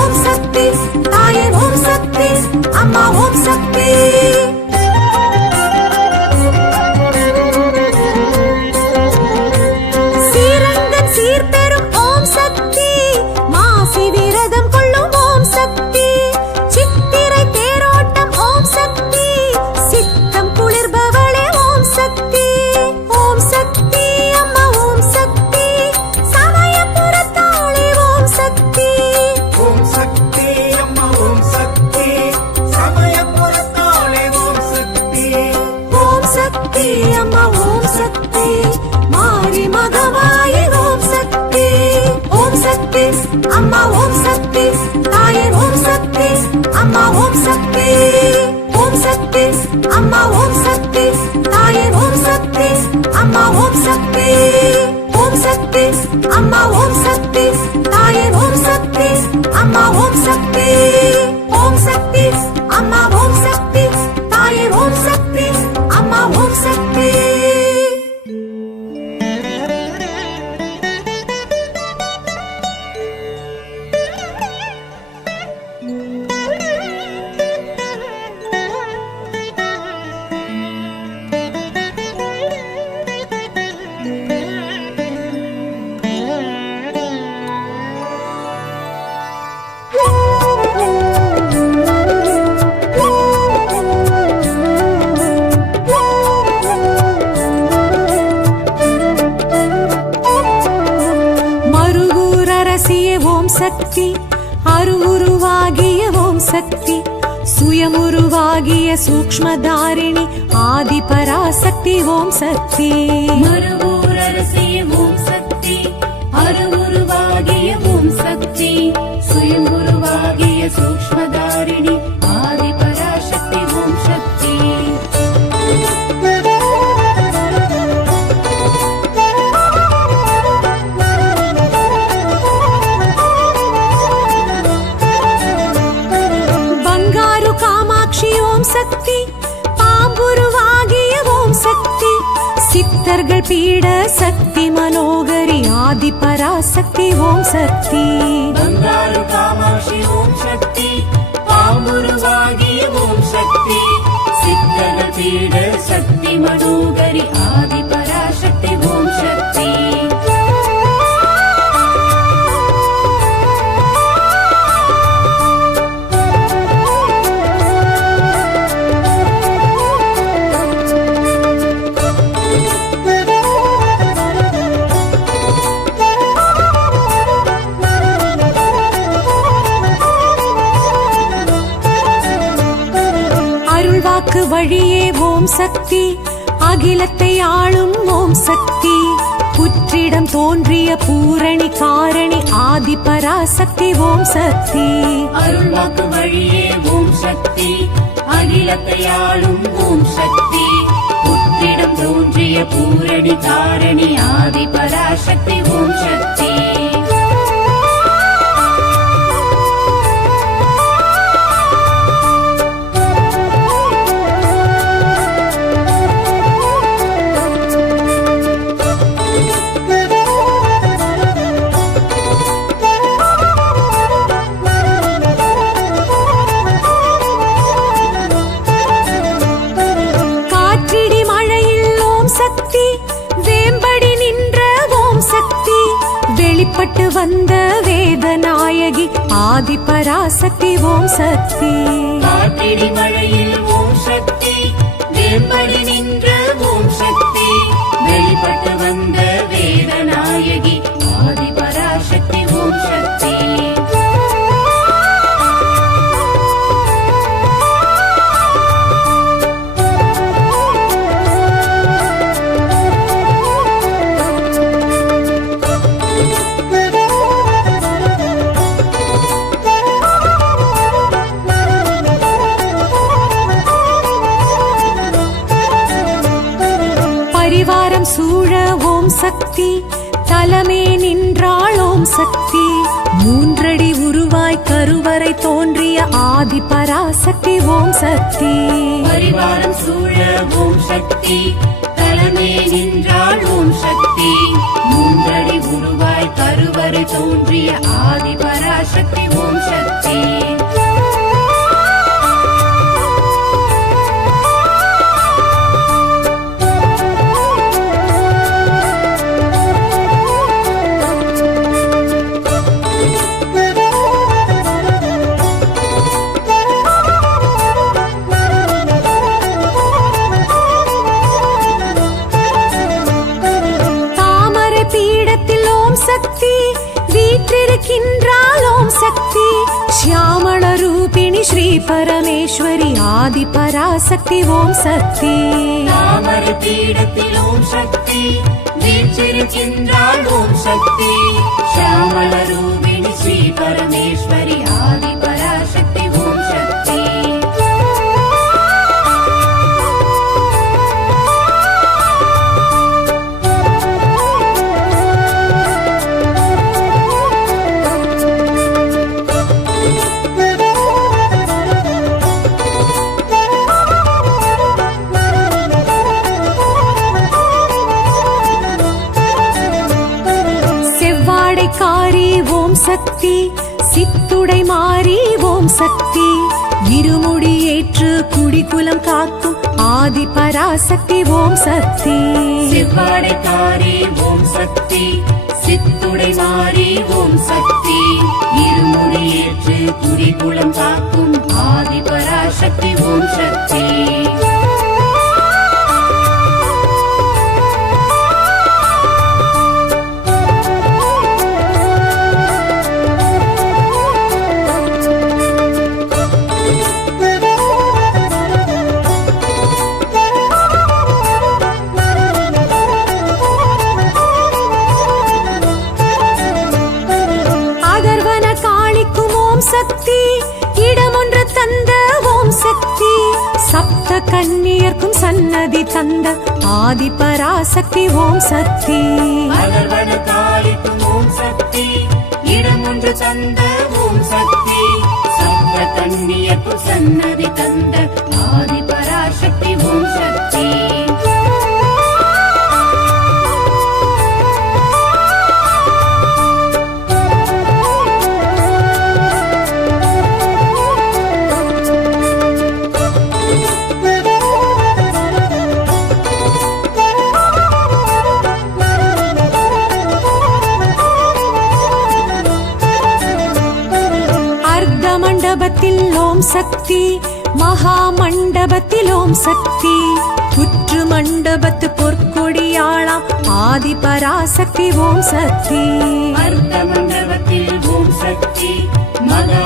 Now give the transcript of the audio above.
ஓம் சக்தி தாயே ஓம் சக்தி அம்மா ஓம் சக்தி. ஸ்ரீரங்கம் சீர்பெறும் ஓம் சக்தி மாசி விரதம் கொள்ளும் ஓம் சக்தி சித்திரை தேரோட்டம் ஓம் சக்தி சித்தம் குளிர்பவளே ஓம் சக்தி. ஓம் சக்தி அம்மா ஓம் சக்தி சமயபுரத்தாளே ஓம் சக்தி. ஓம் சக்தி அம்மா ஓம் சக்தி சமயபுரத்தாளே ஓம் சக்தி. ஓம் சக்தி அம்மா ஓம் சக்தி மாரி மகமாயி ஓம் சக்தி. ஓம் சக்தி அம்மா ஓம் சக்தி தாயே ஓம் சக்தி அம்மா ஓம் சக்தி. ஓம் சக்தி அம்மா ஓம் சக்தி தாயே ஓம் சக்தி அம்மா ஓம் சக்தி. ஓம் சக்தி அம்மா ஓம் சக்தி தாயே ஓம் சக்தி அம்மா ஓம் சக்தி. ஓம் சக்தி அம்மா ஓம் சக்தி தாயே ஓம் சக்தி அம்மா ஓம் சக்தி. சக்தி அருவுருவாகிய ஓம் சக்தி சுயமுருவாகிய சூக்ஷ்மதாரிணி ஆதி பராசக்தி ஓம் சக்தி. மறுவூரரசிய ஓம் சக்தி அருவுருவாகிய ஓம் சக்தி சுயமுருவாகிய சூக்ஷ்மதாரிணி ஆதி பராசக்தி ஓம் சக்தி. சக்தி பாம்புருவாகிய ஓம் சக்தி சித்தர்கள் பீட சக்தி மனோகரி ஆதி பராசக்தி ஓம் சக்தி. பங்காரு காமாட்சி ஓம் சக்தி பாம்புருவாகிய ஓம் சக்தி சித்தர்கள் பீட சக்தி மனோகரி ஆதி பராசக்தி ஓம் சக்தி. வழியே ஓம் சக்தி அகிலத்தை ஆளும் ஓம் சக்தி புற்றிடம் தோன்றிய பூரணி காரணி ஆதி பராசக்தி ஓம் சக்தி. அருள்வாக்கு வழியே ஓம் சக்தி அகிலத்தை ஆளும் ஓம் சக்தி புற்றிடம் தோன்றிய பூரணி காரணி ஆதி பராசக்தி ஓம் சக்தி. வெளிப்பட்டு வந்த வேதநாயகி ஆதி பராசக்தி ஓம் சக்தி. காற்றிடி மழையில் ஓம் சக்தி வேம்படி நின்ற ஓம் சக்தி வெளிப்பட்டு வந்த வேதநாயகி ஆதி பராசக்தி ஓம் சக்தி. பரிவாரம் சூழ ஓம் சக்தி தலமே நின்றாள் ஓம் சக்தி மூன்றடி உருவாய் கருவறை தோன்றிய ஆதி பராசக்தி ஓம் சக்தி. பரிவாரம் சூழ ஓம் சக்தி தலமே நின்றாள் ஓம் சக்தி மூன்றடி உருவாய் கருவறை தோன்றிய ஆதி பராசக்தி ஓம் சக்தி. श्यामल रूपिणि श्री परमेश्वरी आदि पराशक्ति ओम शक्ति தாமரை பீடத்தில் ஓம் சக்தி வீற்றிருக்கின்றாள் ஓம் சக்தி ஷியாமள ரூபிணி ஸ்ரீ பரமேஸ்வரி ஆதி பராசக்தி ஓம் சக்தி செவ்வாடைக்காரி ஓம் சக்தி சித்துடை மாறி ஓம் சக்தி இருமுடி ஏற்று குடிக்குலம் காக்கும் ஆதி பராசக்தி ஓம் சக்தி செவ்வாடைக்காரி ஓம் சக்தி சித்துடை மாறி ஓம் சக்தி இருமுடி ஏற்று குடிகுலம் காக்கும் ஆதி பராசக்தி ஓம் சக்தி சக்தி இடமொன்று தந்த ஓம் சக்தி சப்த கன்னியர்க்கும் சன்னதி தந்த ஆதி பராசக்தி ஓம் சக்தி அகர்வன காளிக்கும் ஓம் சக்தி இடமொன்று தந்த ஓம் சக்தி சப்த கன்னியர்க்கும் சன்னதி தந்த ஆதி பராசக்தி ஓம் சக்தி மண்டபத்தில் ஓம் சக்தி மகா மண்டபத்தில் ஓம் சக்தி புற்று மண்டபத்து பொற்கொடியாளாம் ஆதி பராசக்தி ஓம் சக்தி அர்த்த மண்டபத்தில் ஓம் சக்தி மகா